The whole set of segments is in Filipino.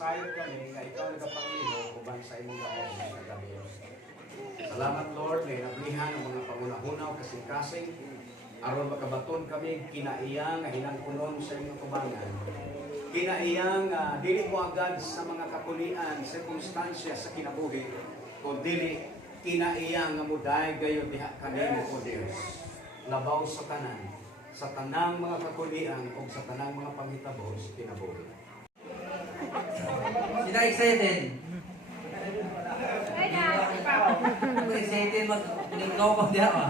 sayod kami nga ikaw nagapangilo uban sa imong gabos sa gabi. Salamat Lord na inablihan ang mga pangunahunaw kasing-kasing aron makabaton kami kinaiyang nga hinangkunon sa imong tubangan. Kinaiyang dili mo agad sa mga kakulian, sirkumstansya sa kinabuhi, kung dili kinaiyang nga muday gayon diha kanimo o Dios. Labaw sa tanan, sa tanang mga kakulian o sa tanang mga panghitabo sa kinabuhi. Sila excited? Ako excited mag-ikaw pa diya ba?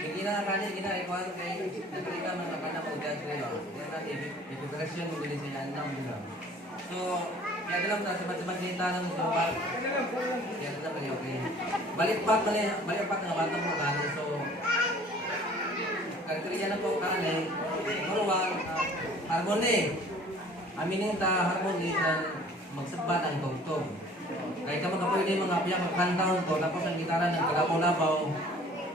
Hindi na nakali, ginagawa kay nakalita man nakana po dyan kayo. Yan natin, ipigrasyon mo bilhin sa yan lang. So, kaya dalam sa sabat-sabat nita ng sabat. Kaya dalam kayo, okay. Balik-pak ng batang mo kani. So, karakteriya na po kani. Number one, harmony. Aminin ta harmony ng magsabat ang tugtog. Kahit naman ako yun yung mga piyak magkantahon ko, tapos ang gitara ng kalabaw-labaw,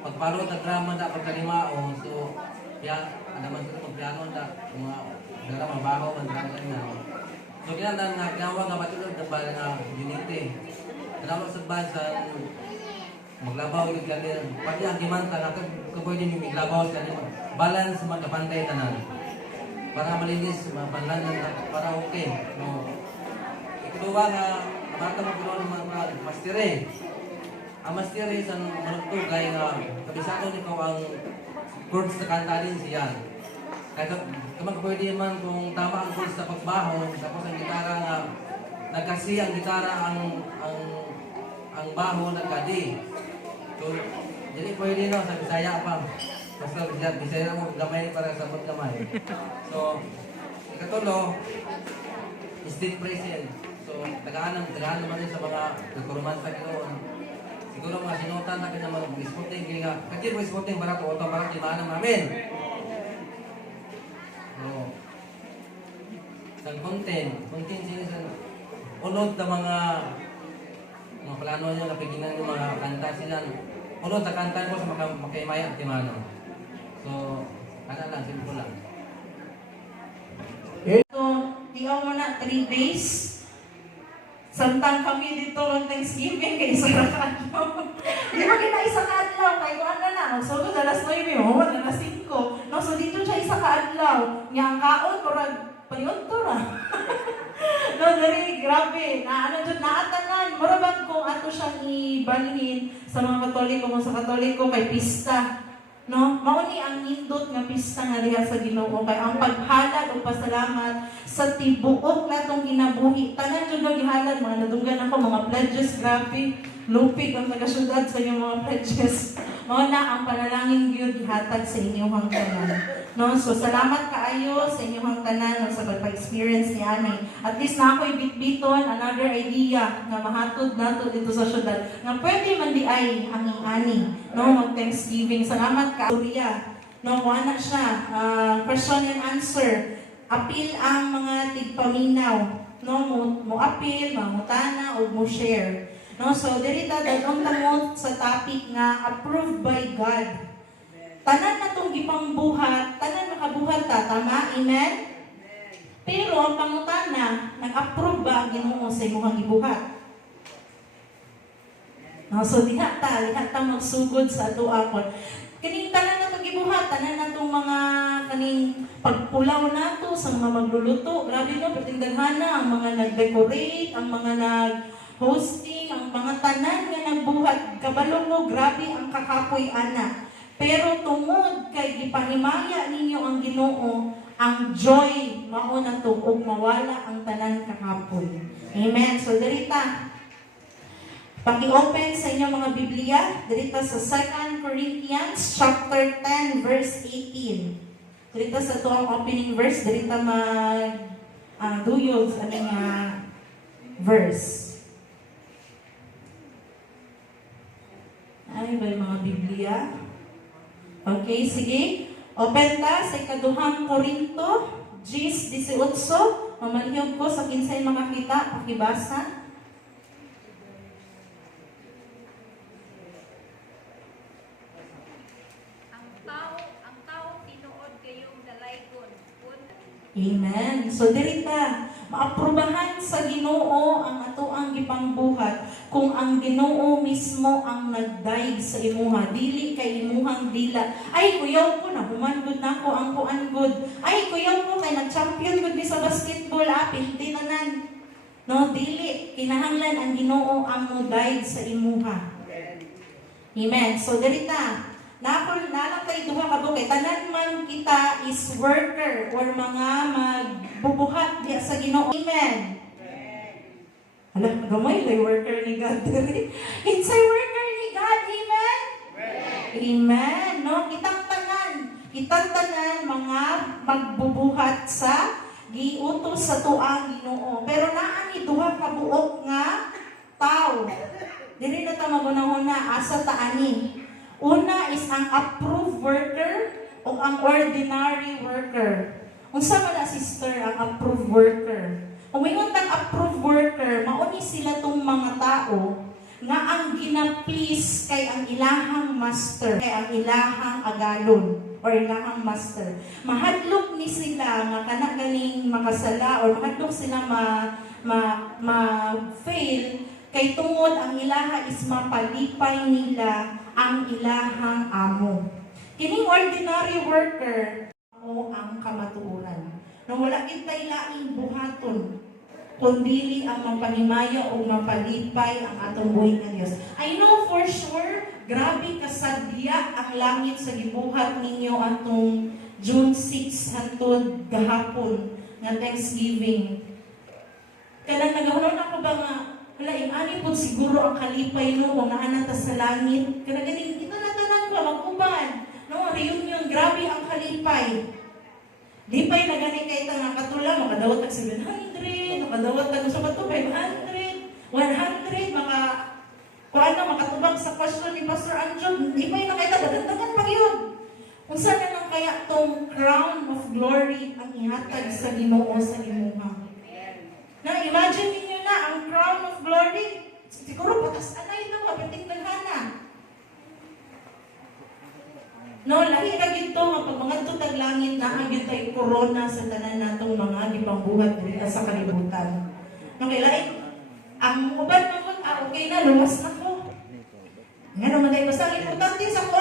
pagpalot at drama na pagkalimao, so, kaya, naman ko magpiano na, mga dara mabaho, mandrama na. So, kaya na ginawa nga matulog na pala na unity. Salamat sa bansa, maglabaw yung ganyan. Pati ang dimanta na kapoy din yung maglabaw sa kanila. Balance, magkapantay tanan. Para malinis, mapanlanan, para okay. No. Ikaduwa nga, bata mo ginawa ng mga mastere. Ang mastere sa manugtugay nga kabisado ikaw ang chords na kanta din siya. Kahit kamang pwede man kung tama ang chords sa pagbaho, tapos ang gitara nga nagkasi ang gitara ang baho nagkadi. So, hindi pwede no, sa Bisaya pa. Basta Bisaya mo gamay para sa gamay. So, ikatulo, state present. So, tagaan naman rin sa mga nagkurumansa ganoon. Siguro mga sinutan na kanya mga mag-sporting. Kaya kasi mag-sporting para to, para timaan namin. So, isang content siya sa unod na mga plano niya, napiginan yung mga kanta sila. Unod na kanta ko sa makaimaya at timano. So, lang, simple lang. So, tiyaw mo na 3 days. Samtang kami dito ng Thanksgiving kay isa na kadlaw. Di ba kita isa kadlaw kay ano na, so to alas 9 mo, alas 5. No, so dito siya isa kadlaw. Nya ang kaon murag payunto ra. No, dali grabe. Na ano jud naatanan, murag kung ato siyang ibalhin sa mga Katoliko mo sa Katoliko kay pista. No, mauni ang nindot nga pista nga diha sa Ginoo kay ang paghalad o pasalamat sa tibuok natong kinabuhi. Tanan jud gihalad mga nadunggan ako mga pledges, grabe. Lupig ang taga-syudad sa inyong mga pledges. Mao na ang panalangin gyud gihatag sa inyong tanan. No, so salamat kaayo sa inyong tanan sa pagpa-experience ni ani. At least na ako'y bitbiton another idea nga mahatod nato dito sa syudad. Nga pwede man di ay ang ani. No, mag-Thanksgiving. Salamat ka Surya. No, wala siya. Question and answer. Apil ang mga tigpaminaw. No, mo apil, mangutana o mo share. No, so dirita dadong tamo sa topic nga approved by God. Tanan na itong gipangbuhat, tanan makabuhat ta, tama? Amen? Pero ang pangutana, nag-approve ba ang Ginoo sa imong gibuhat? No, so lihat ta magsugod sa ato akon. Kining tanan na itong gibuhat, tanan na itong mga kaning pagpulaw nato sa mga magluluto. Grabe no, patingdalhana ang mga nag-decorate, ang mga nag-hosting, ang mga tanan nga nagbuhat. Kabalong mo, grabe ang kakapoy ana. Pero tungod kay gipahimaya ninyo ang Ginoo, ang joy mao na ug mawala ang tanan kahapon. Amen. So dirita paki-open sa inyong mga Biblia dirita sa 2 Corinthians chapter 10 verse 18. Dirita sa tuang opening verse dirita mag duyog sa aming verse. Ay ba yung mga Biblia? Okay, sige. Open ta sa ikaduhang Korinto, 10:18. Mamalihog ko sa kinsay mga kita, pakibasa. Ang tao tinuod kayong dalaygon, Amen. So dirita, maaprubahan sa Ginoo ang atoang gipangbuhat kung ang Ginoo mismo ang nagdaig sa imuha, dili kay imuhang dila. Ay kuyaw ko na humangod nako ang kuan good. Ay kuyaw ko kay nag-champion gud mi sa basketball, pinti nanan. No, dili kinahanglan ang Ginoo ang modaig sa imuha. Amen. So dirita, nalang kay duha ka kay tanan man kita is worker or mga magbubuhat diya sa Ginoo. Amen. Hala, gamay lay worker ni God. It's a worker ni God. Amen. Amen. No, kitang tanan mga magbubuhat sa giutos sa tuang Ginoo. Pero naa ni duha ka buok nga tao. Dili na ta magunahuna asa ta ani. Una is ang approved worker o ang ordinary worker. Unsa man na sister ang approved worker? Kung mayroon tang approved worker, mauni sila tong mga tao nga ang gina-please kay ang ilahang master, kay ang ilahang agalon or ilahang master. Mahadlok ni sila nga kana galing makasala or mahadlok sila ma-fail kay tungod ang ilaha is mapalipay nila ang ilahang amo. Kining ordinary worker o ang kamatuoran. Nang wala kitay laing buhaton, kundi ang mapahimaya o mapalipay ang atong buhay ng Diyos. I know for sure, grabe kasadya ang langit sa gibuhat ninyo atong June 6 hantod gahapon nga Thanksgiving. Kailan nagahulon ako ba nga wala, ani po siguro ang kalipay no, kung naanata sa langit. Kaya galing, ito na tanan ko, mag-uban. No, reunion, grabe ang kalipay. Lipay na gani kay ito nakatula, makadawat tag 700, makadawat tag sa bato, 500, 100, makatubang sa question ni Pastor Anjo, lipay na kay ito, dagandagan pag yun. Kung saan na lang kaya tong crown of glory ang ihatag sa Ginoo sa imuha. Na imagine niyo na ang crown of glory. Siguro patas anay ito, mapiting tagana. No, lahi na ginto nga pag mga tutag langit na ang gintay corona sa tanan natong mga gipangbuhat dito sa kalibutan. No, kailain ang uban naman, okay na, luwas na ko. Nga naman tayo, basta importante sa ko,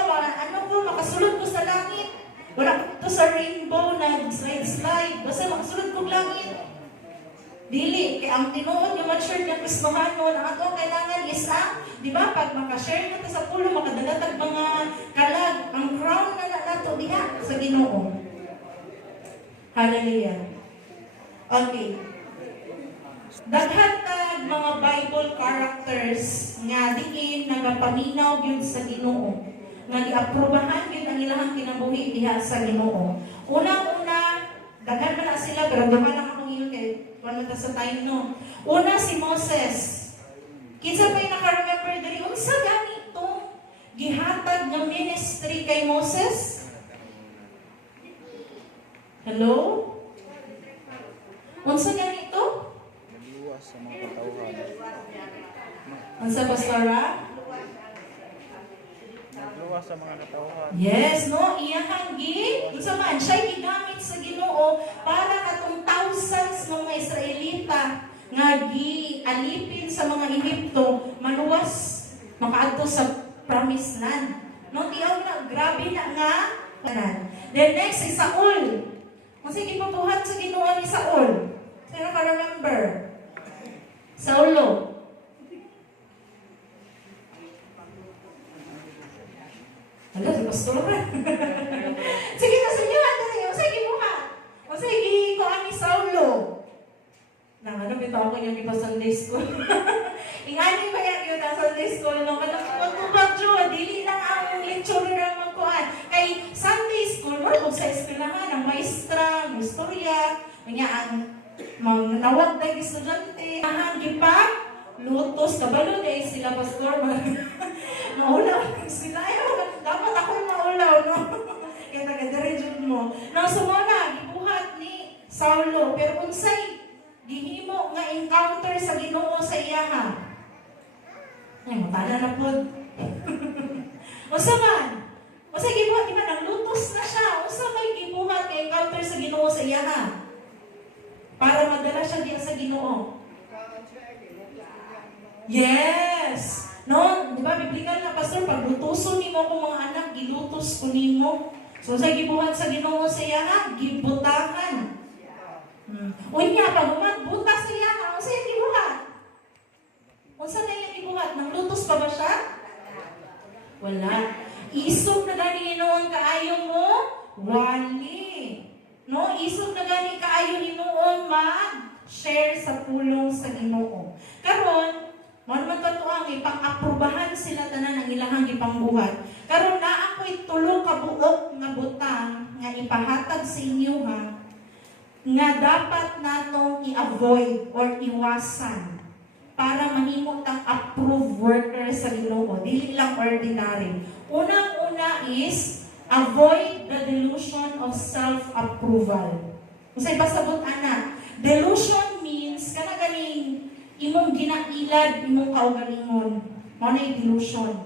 makasulod ko sa langit. Wala ko to sa rainbow na slide. Basta makasulod ko langit. Dili, kaya ang tinuod yung mature na Kristohanon, ang ato kailangan is di ba, pag makashare natin sa pulo, makadalatag mga kalag, ang crown na nato diha sa Ginoo. Hallelujah. Okay. Daghan tag mga Bible characters nga diin nagapaminaw gyud sa Ginoo, nga giaprubahan gyud ang ilahang kinabuhi diha sa Ginoo. Unang-una, daghan man na sila pero duha lang akong iyon kay wala ta sa time no. Una si Moses. Kinsa pa'y naka-remember diri unsa ganito gihatag nga ministry kay Moses? Hello? Unsa ganito? Nagluwas sa mga katauhan. Unsa pastora? Nagluwas sa mga katauhan. Yes, no, iyahang unsa man siya gigamit sa Ginoo para katong thousands ng mga Israelita nga gialipin sa mga Ehipto maluwas makaadto sa promised land. No, tiyaw na grabe na nga kanan. Then next is Saul. Kasi gipabuhat sa Ginoo ni Saul. Sino ka remember? Saulo. Hala, si pastor. Sige na, sige na. Sige buha. O sige, ko ani Saulo. Nang ano, bitaw ko yung ipa Sunday school. Ingani ba yung na Sunday school? No, kanang jo, dili lang ang lecture ng magkuhan. Kay Sunday school, kung sa eskwelahan, ang maestra, ang istorya, ang nawag na estudyante, ang gipag, lutos, kabalo na sila pastor, maulaw sila. Dapat ako maulaw, no? Kaya taga-dirigyon mo. Nang sumuna, gibuhat ni Saulo, pero unsay gihimo nga encounter sa Ginoo sa iyaha. Ay, matala na po. Unsa man? Unsa gibuhat, di ba? Nang lutos na siya. Unsa may gibuhat nga encounter sa Ginoo sa iyaha? para madala siya diya sa Ginoo. Yes! No, di ba, biblikal na, Pastor, pag lutuson nimo ko mga anak, gilutos ko nimo. So, sa gibuhat sa Ginoo siya, ha? Gibutakan. Unya, pag magbuta siya, ha? Unsa yung gibuhat? Unsa na yung gibuhat? Nang lutos pa ba siya? Wala. Isog na gani noon kaayo mo? Wali. No, isog na gani kaayo ni noon mag-share sa pulong sa Ginoo. Karon, mo naman totoo ipang-aprobahan sila tanan ang ilahang ipangbuhat. Karon na ako'y tulo ka buok nga butang nga ipahatag sa inyo ha, nga dapat natong i-avoid or iwasan para mahimo tang approved worker sa Ginoo, dili lang ordinary. Unang-una is avoid the delusion of self-approval. Unsay pasabot ana? Delusion means kana ganing imong ginailad imong kaugalingon. Mao na delusion.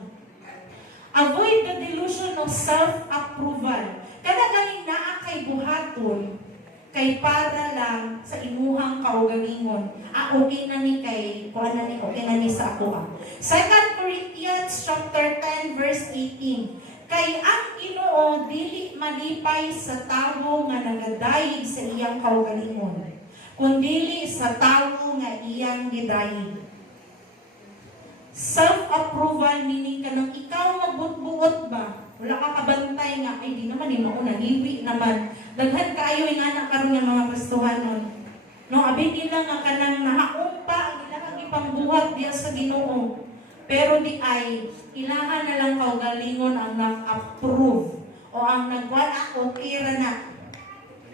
Avoid the delusion of self-approval. Kada ganing naa kay buhaton kay para lang sa imuhang kaugalingon. Okay na ni kay kuan na ni okay na ni sa ako. 2 Corinthians chapter 10 verse 18. Kay ang Ginoo dili malipay sa tawo nga nagadayeg sa iyang kaugalingon, kundili sa tawo nga iyang gidayeg. Self-approval meaning kanang ikaw magbut-buot ba? Wala ka kabantay nga, ay di naman yung mauna, hiwi naman. Daghan kaayo yung anak karon nga mga Kristohanon. No, abin nila nga kanang nahaumpa ang ilang ipangbuhat diya sa Ginoo. Pero di ay, ilahan na lang kaugalingon ang nag-approve o ang nagwala o kira na.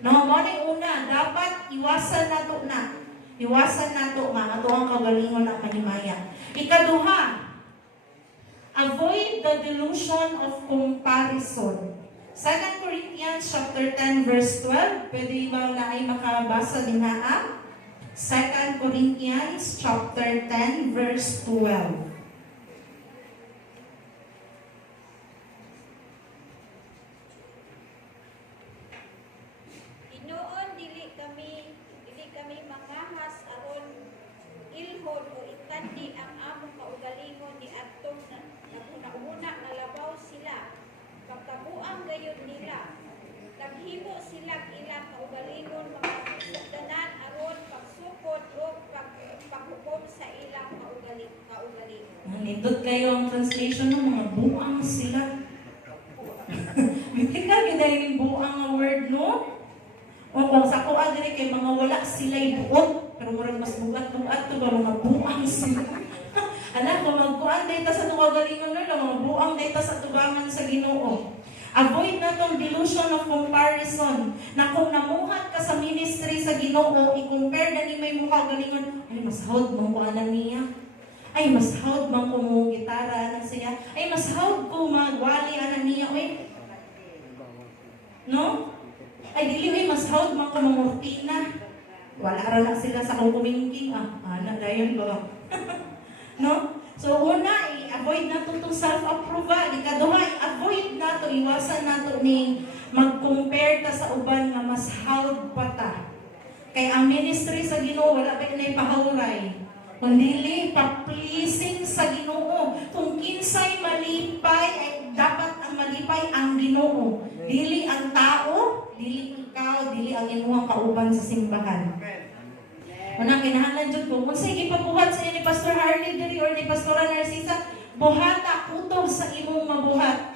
No, mo na una, dapat iwasan nato na. Iwasan nato nga ato ang kaugalingon at panimaya. Ikaduha, avoid the delusion of comparison. 2 Corinthians chapter 10 verse 12. Pwede ba na ay makabasa din na 2 Corinthians chapter 10 verse 12. Inoon dili kami mangahas aron ilhon o itandi ang among kaugalingon ni atong naguna nga labaw sila. Pagkabuang gayon nila, naghimo sila ilang kaugalingon mga sugdanan aron pagsukod o paghukom sa ilang kaugalingon. Nindot kayo ang translation ng mga buang sila. Bibigyan kita yung buang nga word, no? O kung sa kuha diri kay mga wala sila'y buot, pero murag mas bugat-bugat to ba mga buang sila. Anak, kung magkuhan data sa kaugalingon nila, mga buang data sa tubangan sa Ginoo. Avoid na tong delusion of comparison na kung namuhat ka sa ministry sa Ginoo, i-compare na ni may mukha kaugalingon, ay mas hawd mong kuhanan niya. Ay mas hawd man ko mong gitara na siya. Ay mas hawd ko magwali anan niya. Uy. No? Ay dili mas hawd man ko mamurtina. Wala ra na sila sa kong kumingking. Ana dayon ba? No? So una, i-avoid na itong self-approval. Ikaduha, i-avoid na ito, iwasan na ito ni mag-compare ta sa uban nga mas hawd pa ta. Kaya ang ministry sa Ginoo, wala ba na ipahawray. Kundi pa-pleasing sa Ginoo. Kung kinsay malipay, ay dapat ang malipay ang Ginoo. Dili ang tao, dili ikaw, dili ang imuhang kauban sa simbahan. Unang kinahanglan jud ko, kung sige pabuhat sa ni Pastor Harley diri or ni Pastora Narcisa, buhata kutob sa imong mabuhat.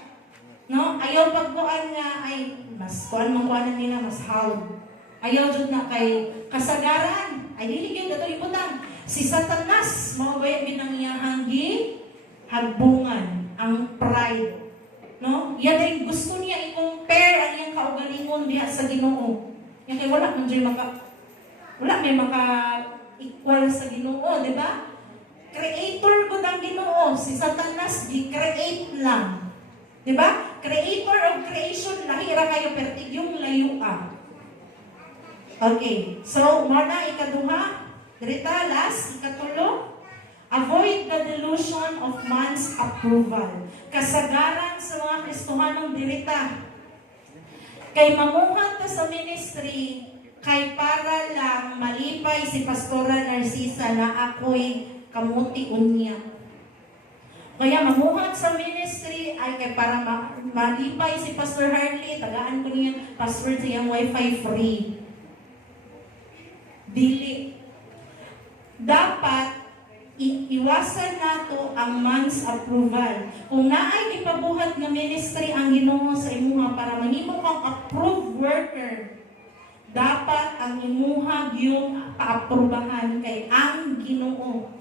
No? Ayaw pagkuan nga ay mas kuan man kuan nila mas hawd. Ayaw jud na kay kasagaran. Ay dili gyud ato ibutang. Si Satanas mao baya binang iyang hagbungan ang pride. No? Yan ay gusto niya i-compare ang iyang kaugalingon diha sa Ginoo. Yan kay wala man jud wala may maka-equal sa Ginoo, di ba? Creator ko ng Ginoo, si Satanas di-create lang. Di ba? Creator of creation, lahira kayo, pertig yung layuan. Okay, so, muna ikaduha, dirita, last, ikatulo, avoid the delusion of man's approval. Kasagaran sa mga Kristohanong dirita. Kay mamuhat ta sa ministry, kay para lang malipay si Pastora Narcisa na ako'y kamuti unya. Kaya mamuhat sa ministry ay kay para malipay si Pastor Harley, tagaan ko niya password sa iyang wifi free. Dili. Dapat iwasan nato ang man's approval. Kung naay ipabuhat nga ministry ang Ginoo sa imuha para mahimo kang approved worker, dapat ang imuha yung paaprubahan kay ang Ginoo.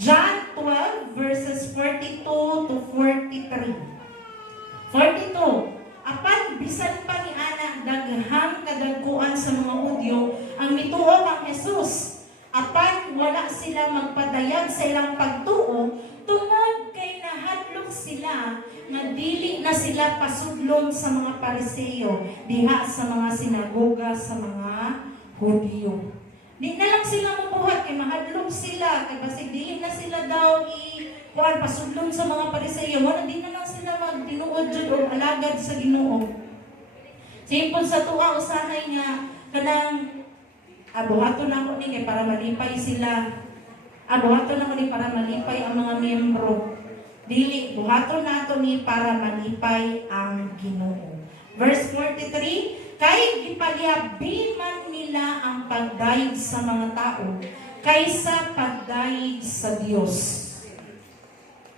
John 12 verses 42 to 43. 42. Apan bisan pa ni ana daghang kadagkuan sa mga Hudyo ang mituo kang Jesus. Apan wala sila magpadayag sa ilang pagtuo tungod kay nahadlok sila nga dili na sila pasudlon sa mga Pariseo diha sa mga sinagoga sa mga Hudyo. Di na lang sila mabuhat kay mahadlok sila kay basig diin na sila daw kuan pasudlon sa mga Pariseo wala di na lang sila magtinuod jud og alagad sa Ginoo. Simple sa tuwa usahay nga kanang buhaton ako ni kay para malipay sila. Buhaton ako ni para malipay ang mga miyembro. Dili buhaton nato ni para malipay ang Ginoo. Verse 43, kay gipalyabi man nila ang pagdaig sa mga tao kaysa pagdaig sa Dios.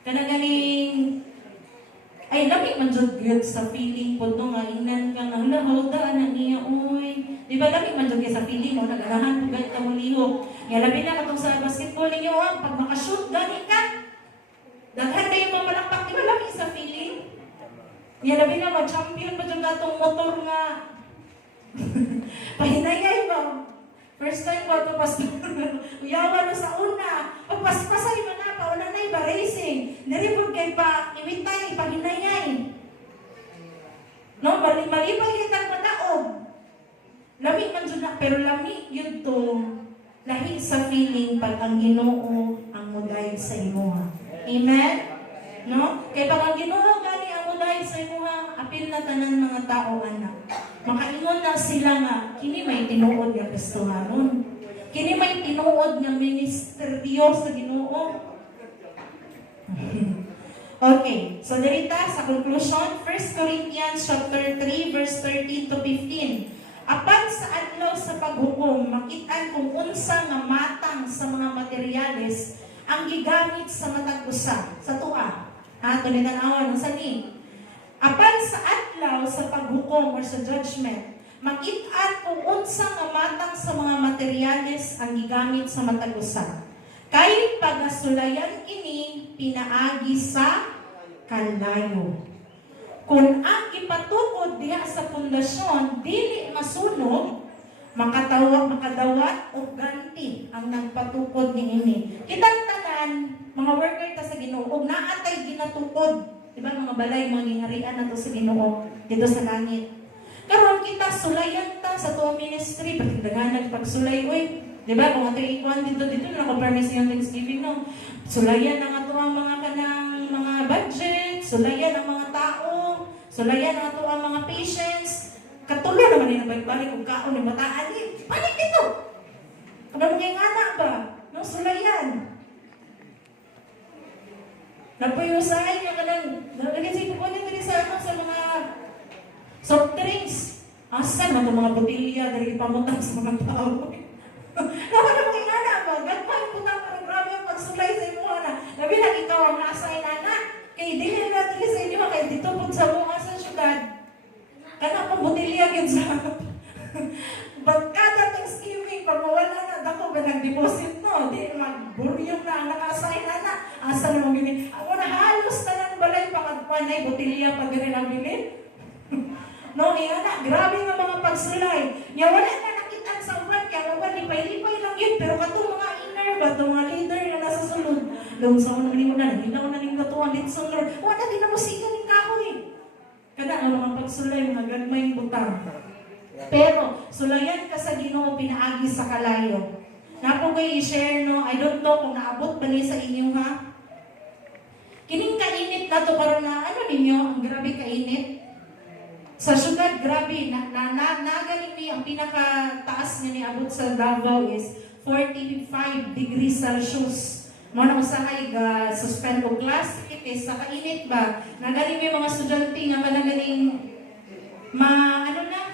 Kana ganing ay lami man jud gyud sa feeling po to nga ingnan ka nga hold na niya oy. Di ba lami man jud sa feeling mo naganahan pugay ta mo liho. Ya labi na katong sa basketball ninyo pag maka-shoot gani ka. Daghan na yung mamalakpak, di ba lami sa feeling? Ya labi na mag-champion pa jud atong motor nga pahinayay ba? First time ko ito, Pastor. Uyawan mo sa una. Pagpaspasay mo na, pauna na iba racing. Naripod kay pa, iwitay, pahinayay. No, malipay kitang mataog. Lami man dyan na, pero lami yun to. Lahi sa feeling pag ang Ginoo ang muday sa imuha. Amen? No? Kaya pag ang Ginoo gani ang muday sa imuha, apil na tanan mga tao, anak. Makaingon na sila nga, kini may tinuod nga Kristohanon. Kini may tinuod nga ministeryo sa Ginoo. Okay, so dirita sa conclusion, 1 Corinthians chapter 3 verse 13 to 15. Apan sa adlaw sa paghukom, makitaan kung unsa nga matang sa mga materyales ang gigamit sa matag usa sa tuwa. Ha, tunitan-awan ang sani. Apan sa adlaw sa paghukom or sa judgment, makit-an kung unsa nga matang sa mga materyales ang gigamit sa matag usa. Kay pagasulayan ini pinaagi sa kalayo. Kung ang ipatukod diha sa pundasyon dili masunog, makadawat o ganti ang nagpatukod niini. Kitang tanan mga worker ta sa Ginoo ug naatay ginatukod. Diba mga balay, mga gingarian na to sa Ginoo dito sa langit. Karon kita sulayan ta sa tuwang ministry, pagdaghanag pagsulay, oy. Diba, kung ato ikuan dito na compromise yung Thanksgiving, no? Sulayan ang ato ang mga kanang mga budget, sulayan ang mga tao, sulayan ang ato ang mga patients. Katulo naman yung balik-balik kung kaon yung bataan, balik dito! Ano mga yung anak ba? No, sulayan. Napuyusahay nga kanang nalagay sa kukunin din sa mga soft drinks. Asan na itong mga botilya dahil ipamutang sa mga tao. Naman na mga inana ba? Gagpa yung putang para grabe ang pagsulay sa inyo na. Labi na ikaw ang nasa inana. Kaya hindi nila natin sa inyo kaya dito po sa mga sa syudad. Kana pang botilya yun sa kada Thanksgiving, pag mawala na, dako ba nag-deposit no? Di magburyong na ang naka-assign na. Asa na mong bili? Ako na halos na ng balay pangagpan ay botilya pag rin ang bili. No, na, grabe nga mga pagsulay. Ya wala na nakitaan sa uwan, kaya uwan, lipay-lipay lang yun. Pero katong mga inner ba, itong mga leader na nasa sulod. Doon sa unang mo na, hinaw na ning katuan dito sa Lord. Wala din na musika ng kahoy. Kada ang mga pagsulay, mga gagmayng butang. Pero, sulayan ka sa Ginoo pinaagi sa kalayo. Napo kayo i-share, no? I don't know kung naabot ba niya sa inyo, ha? Kining kainit na to, karon na, ano ninyo? Ang grabe kainit. Sa syudad, grabe, nagaling ni ang pinakataas niya ni abot sa Davao is 45 degrees Celsius. Mo na usahay ga suspend og class, is sa kainit ba? Nagaling may mga estudyante nga kanang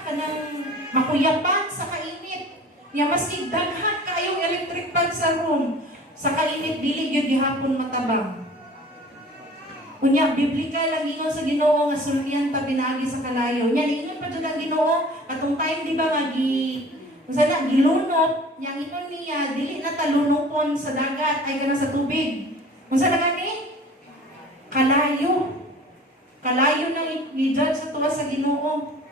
kanang makuyapan sa kainit. Nya maski daghan kayong electric fan sa room. Sa kainit dili gyud gihapon matabang. Unya biblikal lang ingon sa Ginoo nga sultihan ta pinaagi sa kalayo. Nya ingon pa jud ang Ginoo atong time di ba nga gilunop nya ingon niya dili na talunopon sa dagat ay kana sa tubig. Unsa na gani? Kalayo. Kalayo na i-judge sa tuwa sa Ginoo.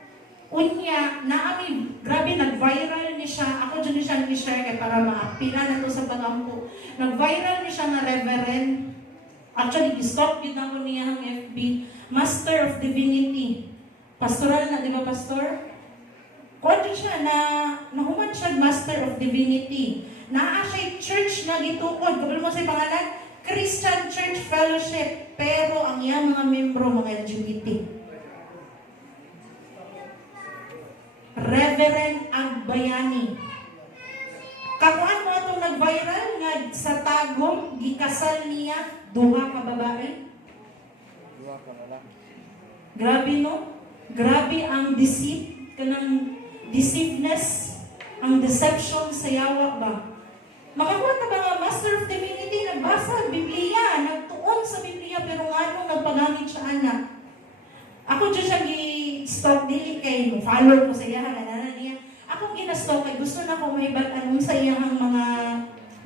Unya naami grabe nag-viral ni siya. Ako jud ni siya i-share kay para maapila na to sa pagampo. Nag-viral ni siya nga reverend. Actually, i-stop din ako niya ang FB. Master of Divinity. Pastoral na, di ba, Pastor? Kuwento siya na nahuman siya Master of Divinity. Naa siya church na gitukod. Kabalo mo sa pangalan? Christian Church Fellowship. Pero ang iyang mga membro, mga LGBT. Reverend Agbayani. Kakuan mo itong nag-viral nga sa Tagum, gikasal niya, duha ka babae. Dua ka lalaki. Grabe no? Grabe ang deceit, kanang deceiveness, ang deception sa yawa ba? Makakuha na ba nga Master of Divinity, nagbasa, Biblia, nagtuon sa Biblia, pero nga nung nagpagamit siya anak. Ako dyan siya gi-stop dili kay follow ko sa iya, halanan niya. Ako ginastok kay gusto na ko mahibal-an sa iyang mga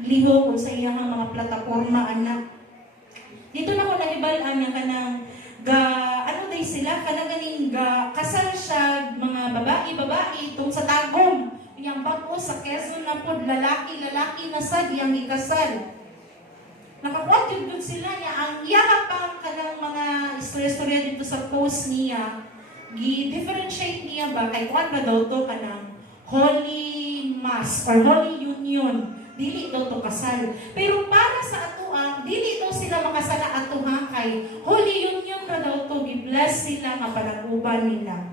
lihok o sa iyang mga plataporma anak. Dito na ko nahibal-an niya kanang ano day sila kanang ganing kasal siya mga babae itong sa Tagum. Yang bago sa Quezon na pod lalaki na sad yang ikasal. Nakakuha yun sila niya ang iyakapang kanang mga istorya-istorya dito sa post niya. Gi-differentiate niya ba kay kuan ba daw to kanang Holy Mass or Holy Union, dili daw to kasal. Pero para sa atoa, dili daw sila makasala atoha kay Holy Union ra daw to, gi-bless sila nga panaguban nila.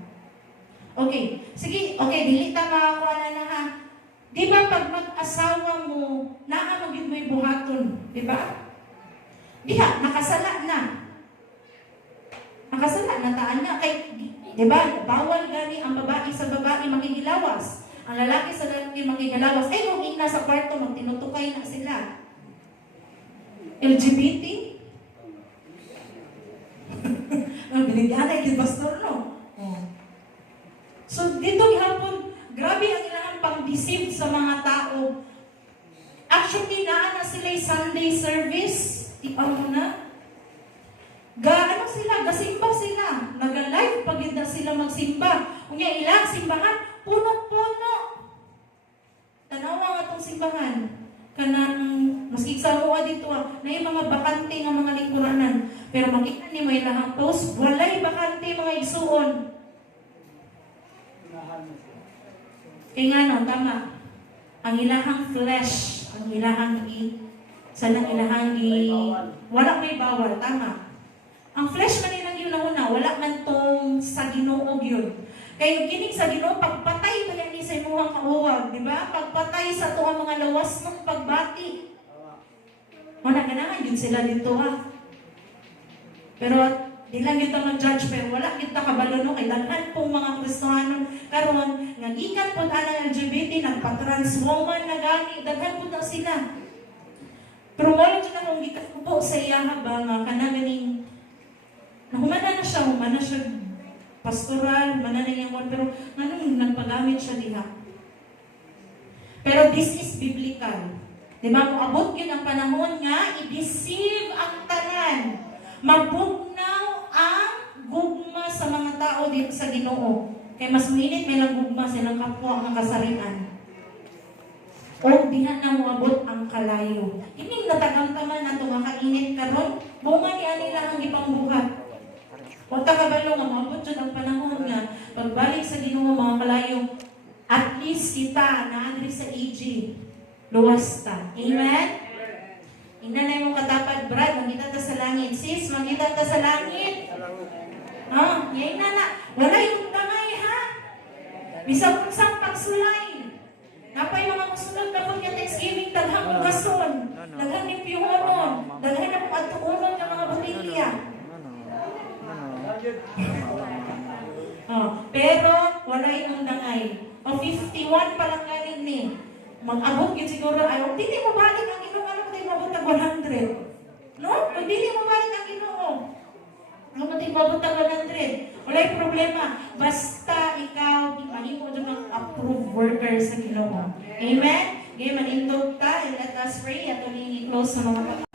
Okay, sige, okay, dili ta makakuha na ha. Di ba pag mag-asawa mo, naa mo mo'y buhaton, di ba? Diha, nakasala na. Nakasala na taan na. Kay, di ba, bawal gani ang babae sa babae makikilawas. Ang lalaki sa lalaki makikilawas. Ay, kung ina sa kwarto, magtinutukay na sila. LGBT? Binigyan ay pastor, no? So, dito gihapon, grabe ang ilang pang-deceive sa mga tao. Actually, naana sila yung Sunday service. Ano na? Ano sila? Gasimba sila. Nag-live pag yun na sila magsimba. Kunya ilang simbahan, puno-puno. Tanawa nga itong simbahan. Kanang, maski sa mua dito na yung mga bakante ng mga lingkuranan. Pero makita ni mo ilang post, walay bakante mga igsuon. Kaya nga no, tama. Ang ilahang flesh, ang ilahang sanang ilahang wala may bawal, tama. Ang flesh man nilang yun na wala man tong sa Ginoo yun. Kaya yung kinig sa Ginoo, pagpatay ba yan ni sa imuhang kauwag, di ba? Pagpatay sa ito ang mga lawas ng pagbati. Wala ganahan yun sila dito ha. Pero di lang ito mag-judge, pero wala kita kabalo no, kay daghan pong mga Kristiyano karon nga gikan pud ana LGBT nagpa-trans woman na gani, daghan pud na sila. Pero wala dyan akong gikakupo sa iyaha ba nga kana ganing humana na siya pastoral, humana na niya pero nganong nagpagamit siya diha. Pero this is biblical. Diba, kung abot yun ang panahon nga, i-deceive ang tanan. Mabugnaw ang gugma sa mga tao dito sa Ginoo. Kaya mas minit may nagugma silang kapwa ang kasarian. O dihan na moabot ang kalayo. Ining natagamtaman na ito nga kainit karon, bunga ni anila ang ipangbuhat. Huwag kabalo nga moabot yun ang panahon nga, pagbalik sa Ginoo mga kalayo, at least kita naadri sa AG, luwas ta. Amen? Ina na yung katapat, Brad, magkita ta sa langit. Sis, magkita ta sa langit. Yain na. Wala yung tangan. Bisag kung sang pagsulay. Napay mga musunod na pag Thanksgiving, daghang kong gason, daghang nimpiyuhonon, daghang na kong atuunon ng mga botilya. Pero wala yung dangay. O 51 pa lang galing ni. Mag-abot yun siguro, ay, kung dili mo balik ang Ginoo, ano mo tayo mabot ng 100? No? Kung dili mo balik ang Ginoo, ano mo tayo mabot ng 100? Wala yung problema. Basta ikaw, mahimo doon ng approved worker sa Ginoo. Amen? Ngayon, manindog ta, and let us pray. At uling i-close sa mga